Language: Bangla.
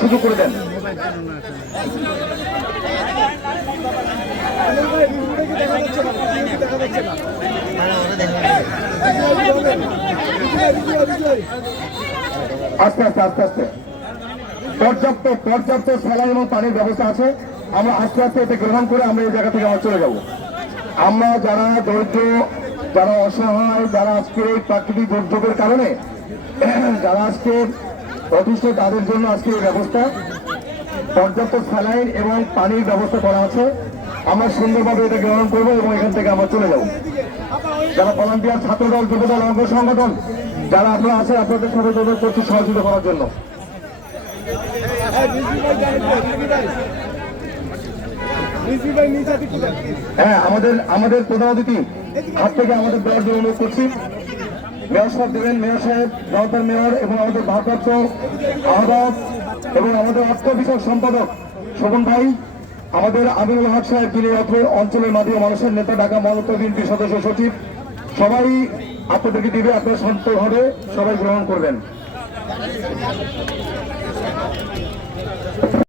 সুযোগ করে দেন। আস্তে আস্তে আস্তে আস্তে। পর্যাপ্ত পর্যাপ্ত স্যালাইন এবং পানির ব্যবস্থা আছে। আমরা আস্তে আস্তে এতে গ্রহণ করে আমরা এই জায়গা থেকে আমরা চলে যাব। আমরা যারা দরিদ্র, যারা অসহায়, যারা আজকে প্রাকৃতিক দুর্যোগের কারণে, যারা আজকে অতিষ্ঠ তাদের জন্য আজকে এই ব্যবস্থা। পর্যাপ্ত স্যালাইন এবং পানির ব্যবস্থা করা আছে। আমরা সুন্দরভাবে এটা গ্রহণ করব এবং এখান থেকে আমরা চলে যাব। যারা ভলান্টিয়ার ছাত্রদল, যুবদল, অঙ্গ সংগঠন, যারা আপনারা আছে আপনাদের সাথে তাদের করছি সহযোগিতা করার জন্য। হ্যাঁ আমাদের আমাদের প্রধান অতিথি, হাত থেকে আমাদের দেওয়ার জন্য অনুরোধ করছি। মেয়র সাহেব দেবেন, মেয়র সাহেব জনতার মেয়র এবং আমাদের ভারপ্রাপ্ত আহ্বায়ক এবং আমাদের অর্থ বিষয়ক সম্পাদক শোভন ভাই, আমাদের আমিনুল হক সাহেব, যিনি অর্থ অঞ্চলের মাধ্যমে মানুষের নেতা, ঢাকা মহানগর বিএনপি সদস্য সচিব, সবাই আপনাদেরকে দিবে, আপনারা শান্তভাবে সবাই গ্রহণ করবেন।